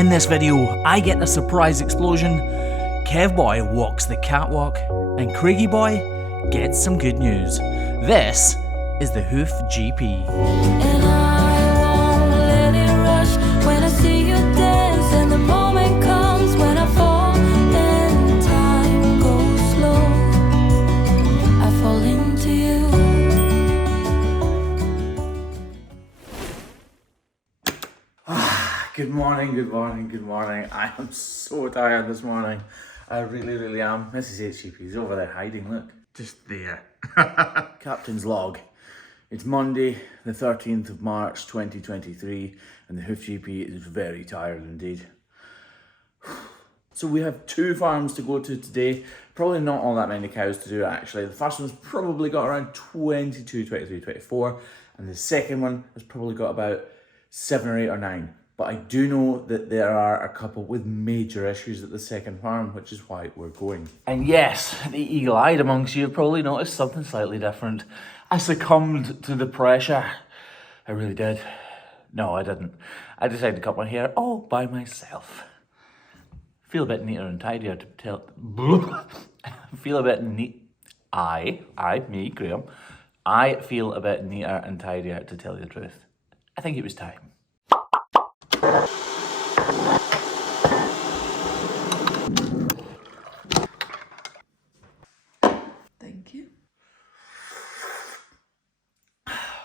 In this video, I get a surprise explosion, Kev Boy walks the catwalk, and Craigie Boy gets some good news. This is the Hoof GP. And I won't let it rush when I see you dance, and the moment comes when I fall and time goes slow. I fall into you. Good morning, good morning, good morning. I am so tired this morning. I really am. This is EASYFIX. He's over there hiding, look. Just there. Captain's log. It's Monday, the 13th of March, 2023, and the Hoof GP is very tired indeed. So we have 2 farms to go to today. Probably not all that many cows to do actually. The first one's probably got around 22, 23, 24, and the second one has probably got about 7 or 8 or 9. But I do know that there are a couple with major issues at the second farm, which is why we're going. And yes, the eagle-eyed amongst you have probably noticed something slightly different. I succumbed to the pressure. I really did. No, I didn't. I decided to cut my hair all by myself. Feel a bit neater and tidier to tell. Feel a bit neat. Me, Graham. I feel a bit neater and tidier to tell you the truth. I think it was time. Thank you.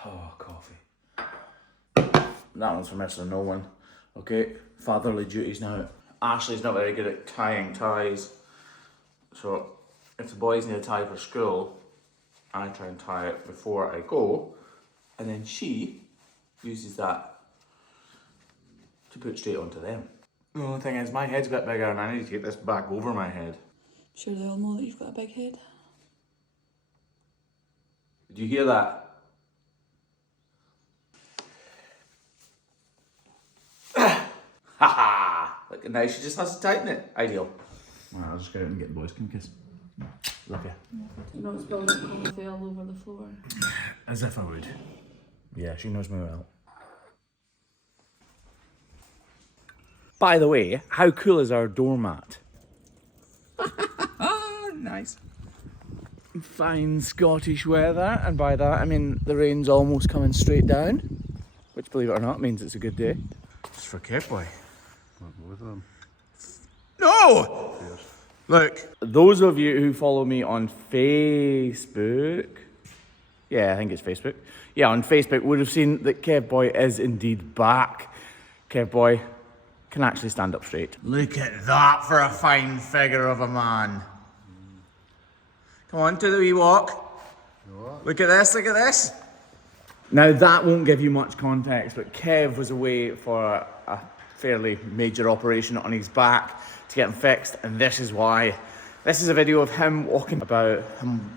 Oh, coffee. That one's for Mr. No One. Okay, fatherly duties now. Ashley's not very good at tying ties. So if the boys need a tie for school, I try and tie it before I go. And then she uses that to put straight onto them. The only thing is, my head's a bit bigger and I need to get this back over my head. Sure they all know that you've got a big head? Did you hear that? Haha! Look, and now she just has to tighten it. Ideal. Well, I'll just go out and get the boys can kiss. Love you. You know it's building coffee all over the floor. As if I would. Yeah, she knows me well. By the way, how cool is our doormat? Nice. Fine Scottish weather, and by that I mean the rain's almost coming straight down, which, believe it or not, means it's a good day. It's for Kev Boy. Both of them. No! Cheers. Look, those of you who follow me on Facebook, yeah, I think it's Facebook. Yeah, on Facebook would have seen that Kev Boy is indeed back. Kev Boy can actually stand up straight. Look at that for a fine figure of a man. Come on, do the wee walk. Look at this, look at this. Now that won't give you much context, but Kev was away for a fairly major operation on his back to get him fixed, and this is why. This is a video of him walking about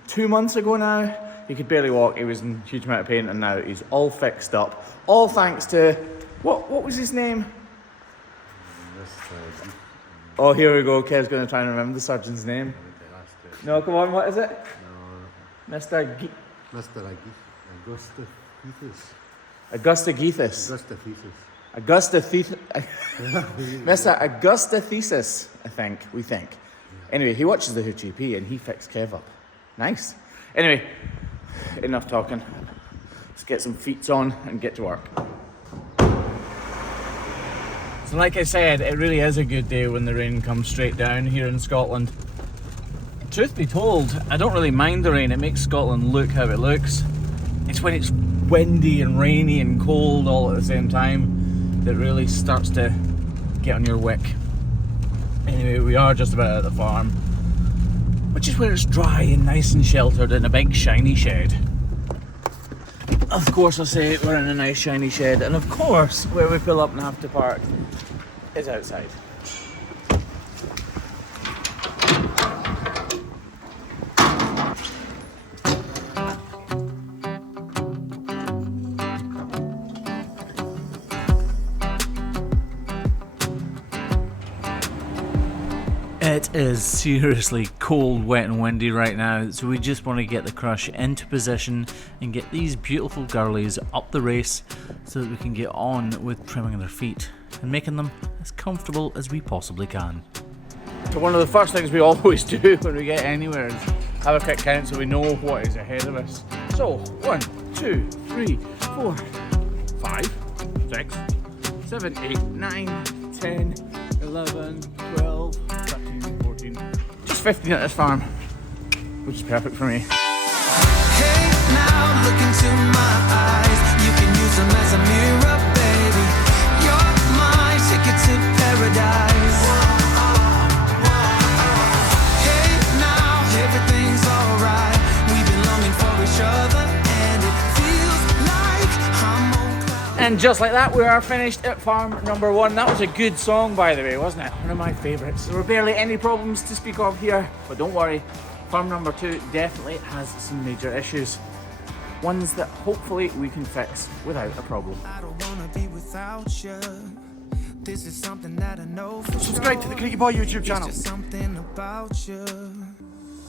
2 months ago now. He could barely walk, he was in a huge amount of pain, and now he's all fixed up. All thanks to, what was his name? Oh, here we go. Kev's going to try and remember the surgeon's name. No, come on, what is it? No. Mr. Augustathesis. Mr. Augustathesis, we think. Anyway, he watches the Hoof GP and he fixed Kev up. Nice. Anyway, enough talking. Let's get some feet on and get to work. So like I said, it really is a good day when the rain comes straight down here in Scotland. Truth be told, I don't really mind the rain. It makes Scotland look how it looks. It's when it's windy and rainy and cold all at the same time that really starts to get on your wick. Anyway, we are just about at the farm, which is where it's dry and nice and sheltered in a big shiny shed. Of course I say we're in a nice shiny shed, and of course where we pull up and have to park is outside. It is seriously cold, wet and windy right now, so we just want to get the crush into position and get these beautiful girlies up the race so that we can get on with trimming their feet. and making them as comfortable as we possibly can. So one of the first things we always do when we get anywhere is have a quick count so we know what is ahead of us. So 1, 2, 3, 4, 5, 6, 7, 8, 9, 10, 11, 12, 13, 14, just 15 at this farm, which is perfect for me. Hey, now look into my eyes. You can use them as a mirror, baby. You're my ticket to paradise. Hey, now everything's alright. We've been longing for each other, and it feels like I'm on cloud. And just like that, we are finished at farm number 1. That was a good song, by the way, wasn't it? One of my favourites. There were barely any problems to speak of here, but don't worry. Farm number 2 definitely has some major issues. Ones that hopefully we can fix without a problem. I don't wanna be without you. This is something that I know for Subscribe to the Creaky Boy YouTube channel. It's just something about you.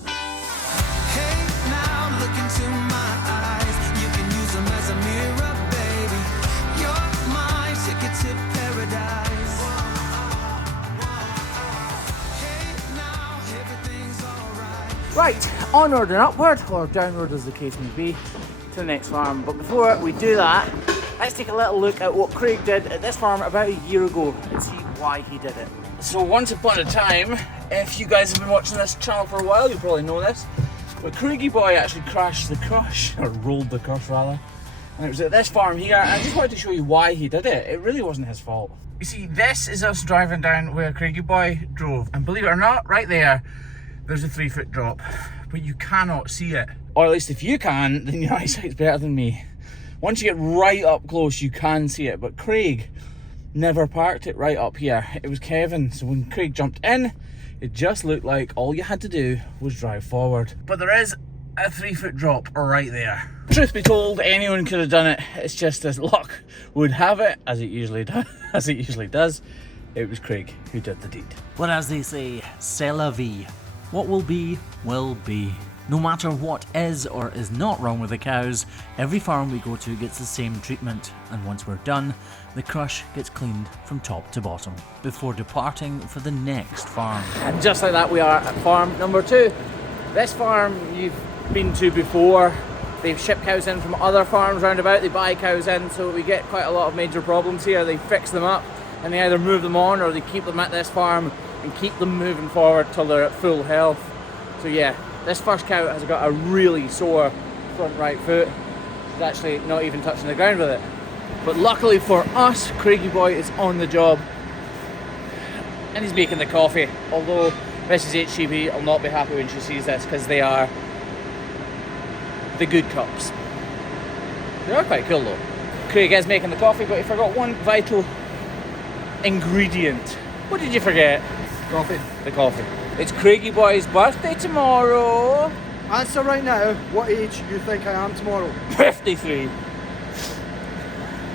Hey, now look into my eyes. You can use them as a mirror, baby. You're my ticket to paradise. Hey, now everything's alright. Right, onward and upward, or downward as the case may be, to the next farm. But before we do that, let's take a little look at what Craig did at this farm about a year ago and see why he did it. So once upon a time, if you guys have been watching this channel for a while, you probably know this, but Craigie Boy actually crashed the crush, or rolled the crush rather, and it was at this farm here, and I just wanted to show you why he did it. It really wasn't his fault. You see, this is us driving down where Craigie Boy drove, and believe it or not, right there, there's a 3-foot drop, but you cannot see it. Or at least if you can, then your eyesight's better than me. Once you get right up close, you can see it, but Craig never parked it right up here. It was Kevin, so when Craig jumped in, it just looked like all you had to do was drive forward. But there is a 3-foot drop right there. Truth be told, anyone could have done it. It's just as luck would have it, as it usually does, it was Craig who did the deed. But as they say, c'est la vie. What will be. No matter what is or is not wrong with the cows, every farm we go to gets the same treatment, and once we're done, the crush gets cleaned from top to bottom, before departing for the next farm. And just like that, we are at farm number 2. This farm you've been to before. They've shipped cows in from other farms round about, they buy cows in, so we get quite a lot of major problems here. They fix them up, and they either move them on or they keep them at this farm and keep them moving forward till they're at full health. So yeah, this first cow has got a really sore front right foot. She's actually not even touching the ground with it. But luckily for us, Craigie Boy is on the job and he's making the coffee. Although Mrs. HGB will not be happy when she sees this, because they are the good cups. They are quite cool though. Craig is making the coffee, but he forgot one vital ingredient. What did you forget? Coffee. The coffee. It's Craigie Boy's birthday tomorrow. Answer right now what age you think I am tomorrow. 53.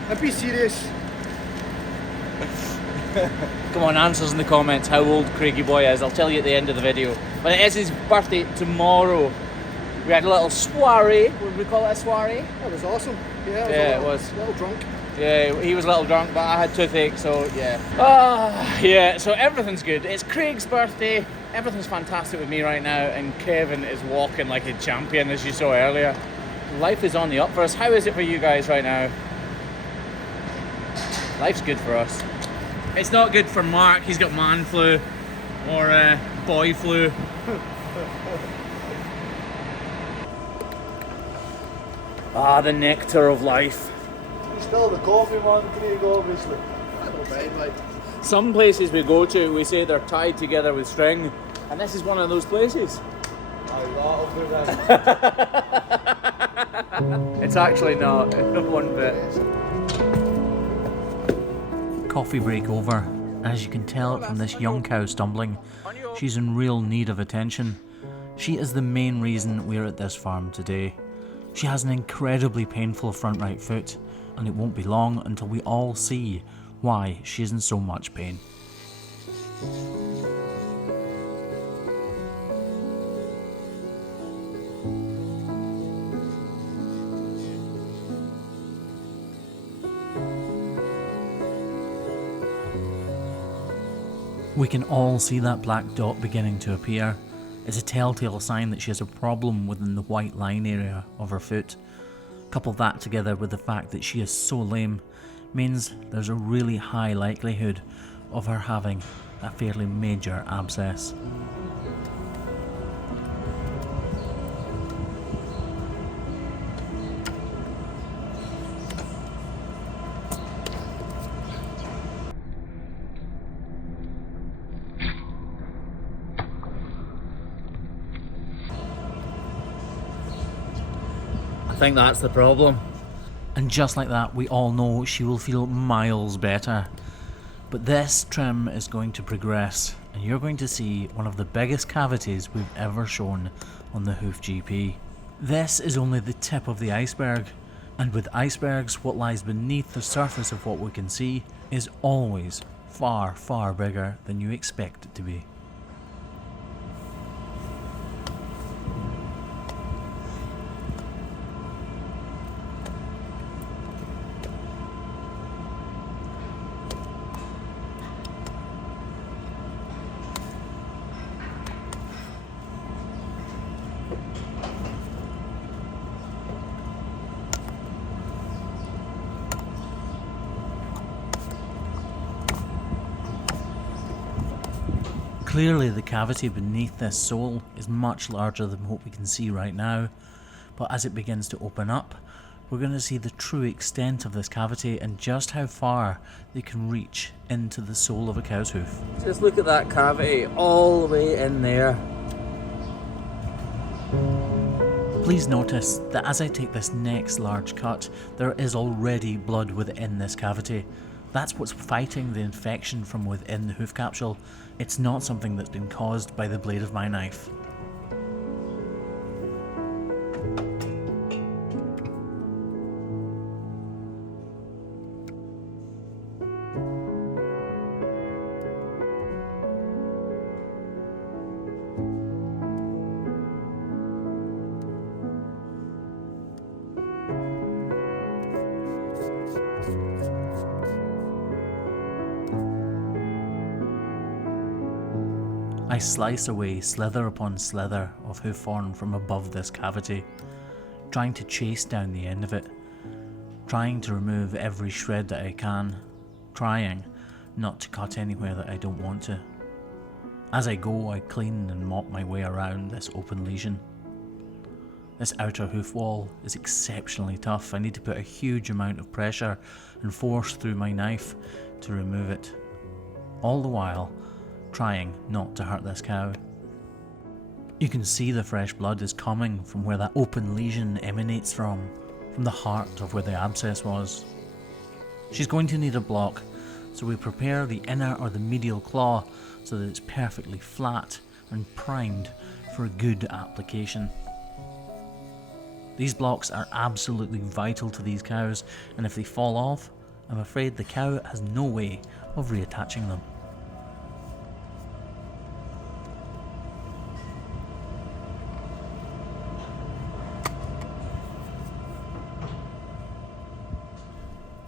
And be serious. Come on, answers in the comments how old Craigie Boy is. I'll tell you at the end of the video. But it is his birthday tomorrow. We had a little soiree. Would we call it a soiree? That was awesome. Yeah, Yeah, it was. A little drunk. Yeah, he was a little drunk, but I had toothache, so yeah. Yeah, so everything's good. It's Craig's birthday. Everything's fantastic with me right now, and Kevin is walking like a champion, as you saw earlier. Life is on the up for us. How is it for you guys right now? Life's good for us. It's not good for Mark. He's got man flu or boy flu. The nectar of life. Still the coffee, man, Craig, obviously. I don't mind, like. Some places we go to, we say they're tied together with string, and this is one of those places. That'll do then. It's actually not one bit. Coffee break over. As you can tell from this young cow stumbling, she's in real need of attention. She is the main reason we're at this farm today. She has an incredibly painful front right foot, and it won't be long until we all see why she is in so much pain. We can all see that black dot beginning to appear. It's a telltale sign that she has a problem within the white line area of her foot. Couple that together with the fact that she is so lame means there's a really high likelihood of her having a fairly major abscess. I think that's the problem. And just like that, we all know she will feel miles better. But this trim is going to progress, and you're going to see one of the biggest cavities we've ever shown on the Hoof GP. This is only the tip of the iceberg, and with icebergs, what lies beneath the surface of what we can see is always far, far bigger than you expect it to be. Clearly the cavity beneath this sole is much larger than what we can see right now, but as it begins to open up, we're going to see the true extent of this cavity and just how far they can reach into the sole of a cow's hoof. Just look at that cavity all the way in there. Please notice that as I take this next large cut, there is already blood within this cavity. That's what's fighting the infection from within the hoof capsule. It's not something that's been caused by the blade of my knife. I slice away slither upon slither of hoof horn from above this cavity, trying to chase down the end of it, trying to remove every shred that I can, trying not to cut anywhere that I don't want to. As I go, I clean and mop my way around this open lesion. This outer hoof wall is exceptionally tough. I need to put a huge amount of pressure and force through my knife to remove it, all the while trying not to hurt this cow. You can see the fresh blood is coming from where that open lesion emanates from the heart of where the abscess was. She's going to need a block, so we prepare the inner or the medial claw so that it's perfectly flat and primed for a good application. These blocks are absolutely vital to these cows, and if they fall off, I'm afraid the cow has no way of reattaching them.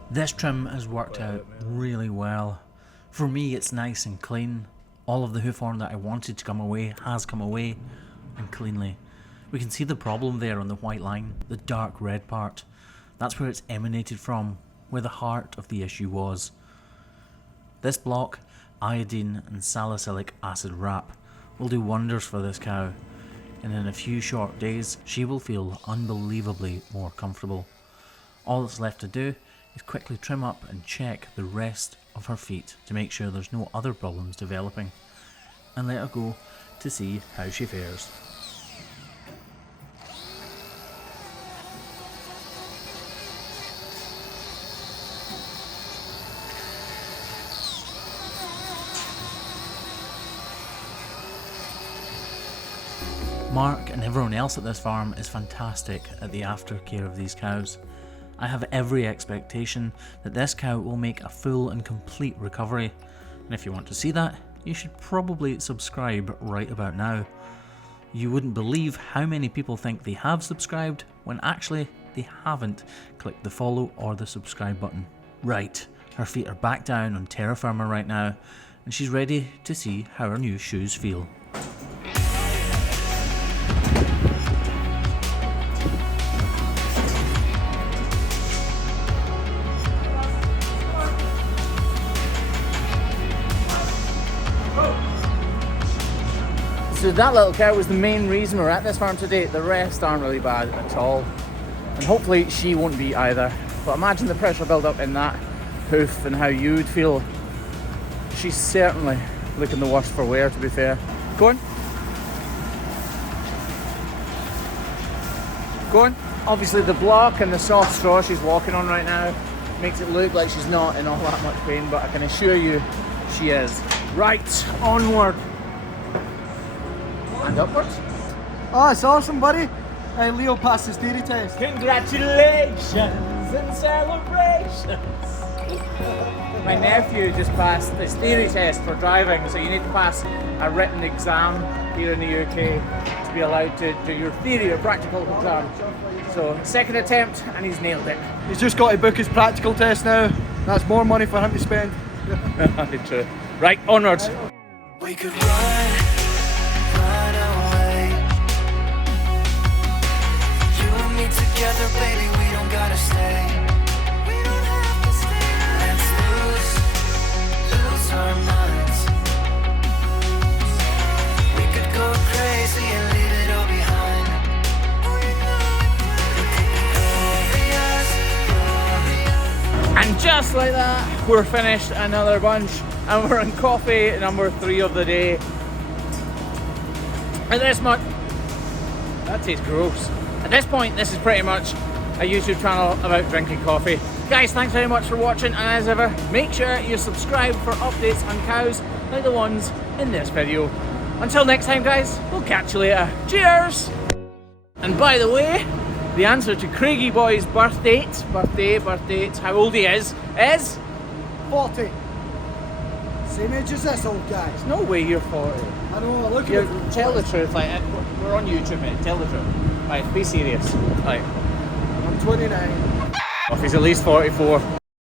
This trim has worked out really well. For me, it's nice and clean. All of the hoof horn that I wanted to come away has come away, and cleanly. We can see the problem there on the white line, the dark red part. That's where it's emanated from, where the heart of the issue was. This block, iodine and salicylic acid wrap, will do wonders for this cow, and in a few short days she will feel unbelievably more comfortable. All that's left to do is quickly trim up and check the rest of her feet to make sure there's no other problems developing, and let her go to see how she fares. Mark and everyone else at this farm is fantastic at the aftercare of these cows. I have every expectation that this cow will make a full and complete recovery, and if you want to see that, you should probably subscribe right about now. You wouldn't believe how many people think they have subscribed when actually they haven't clicked the follow or the subscribe button. Right, her feet are back down on terra firma right now, and she's ready to see how her new shoes feel. So that little cow was the main reason we're at this farm today. The rest aren't really bad at all. And hopefully she won't be either. But imagine the pressure build up in that hoof and how you'd feel. She's certainly looking the worst for wear, to be fair. Go on. Go on. Obviously the block and the soft straw she's walking on right now makes it look like she's not in all that much pain, but I can assure you she is. Right, onward. And upwards. Oh, it's awesome, buddy. Leo passed his theory test. Congratulations and celebrations. My nephew just passed his theory test for driving, so you need to pass a written exam here in the UK to be allowed to do your theory or practical exam. So second attempt and he's nailed it. He's just got to book his practical test now. That's more money for him to spend. True. Right, onwards. We could run away. You and me together, baby, we don't gotta stay. We don't have to stay. Let's lose our minds. We could go crazy and leave it all behind. And just like that, we're finished another bunch, and we're on coffee number 3 of the day. At this much, that tastes gross. At this point, this is pretty much a YouTube channel about drinking coffee. Guys, thanks very much for watching, and as ever, make sure you subscribe for updates on cows like the ones in this video. Until next time, guys, we'll catch you later. Cheers! And by the way, the answer to Craigie Boy's birth date, how old he is 40. Same age as this old guy. there's no way you're 40. I know, look at it. Tell the truth, like, we're on YouTube, mate, tell the truth. Right, be serious. Right. I'm 29. If he's at least 44.